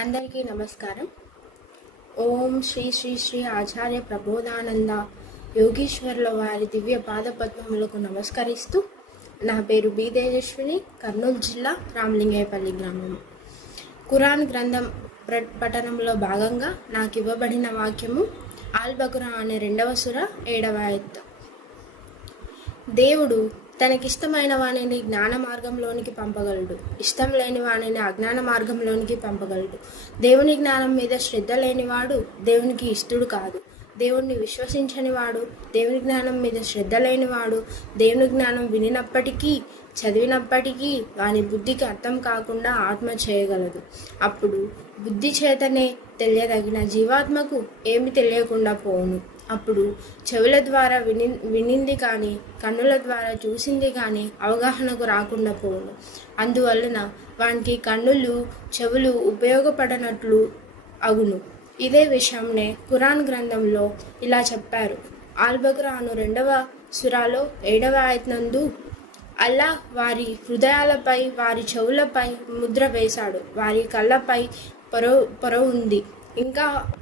అందరికీ నమస్కారం. ఓం శ్రీ శ్రీ శ్రీ ఆచార్య ప్రబోధానంద యోగీశ్వర్ల వారి దివ్య పాదపద్మములకు నమస్కరిస్తూ నా పేరు బి తేజస్విని కర్నూలు జిల్లా రామలింగయ్యపల్లి గ్రామం. కురాన్ గ్రంథం పఠనంలో భాగంగా నాకు ఇవ్వబడిన వాక్యము ఆల్బకురా అనే రెండవ సుర ఏడవ దేవుడు తనకిష్టమైన వాణిని జ్ఞాన మార్గంలోనికి పంపగలడు. ఇష్టం లేని వాణిని అజ్ఞాన మార్గంలోనికి పంపగలడు. దేవుని జ్ఞానం మీద శ్రద్ధ లేనివాడు దేవునికి ఇష్టడు కాదు. దేవుణ్ణి విశ్వసించని వాడు దేవుని జ్ఞానం మీద శ్రద్ధ లేనివాడు దేవుని జ్ఞానం వినినప్పటికీ చదివినప్పటికీ వాని బుద్ధికి అర్థం కాకుండా ఆత్మ చేయగలదు. అప్పుడు బుద్ధి చేతనే తెలియదగిన జీవాత్మకు ఏమి తెలియకుండా పోవును. అప్పుడు చెవుల ద్వారా విని వినింది కానీ కన్నుల ద్వారా చూసింది కానీ అవగాహనకు రాకుండా పోవును. అందువలన వానికి కన్నులు చెవులు ఉపయోగపడనట్లు అగును. ఇదే విషయంనే ఖురాన్ గ్రంథంలో ఇలా చెప్పారు. ఆల్బగ్రా అను రెండవ సురాలో ఏడవ ఆయత్నందు అల్లా వారి హృదయాలపై వారి చెవులపై ముద్ర వేశాడు. వారి కళ్ళపై పొర పొర ఉంది. ఇంకా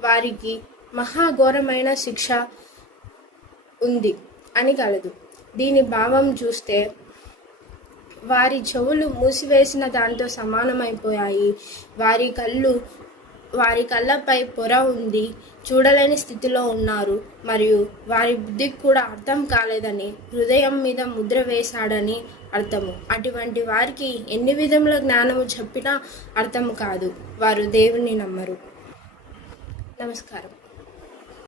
వారికి మహాఘోరమైన శిక్ష ఉంది అని కలదు. దీని భావం చూస్తే వారి చెవులు మూసివేసిన దాంతో సమానమైపోయాయి. వారి కళ్ళు వారి కళ్ళపై పొర ఉంది చూడలేని స్థితిలో ఉన్నారు మరియు వారి బుద్ధికి కూడా అర్థం కాలేదని హృదయం మీద ముద్ర వేశాడని అర్థము. అటువంటి వారికి ఎన్ని విధముల జ్ఞానము చెప్పినా అర్థం కాదు వారు దేవుని నమ్మరు. నమస్కారం.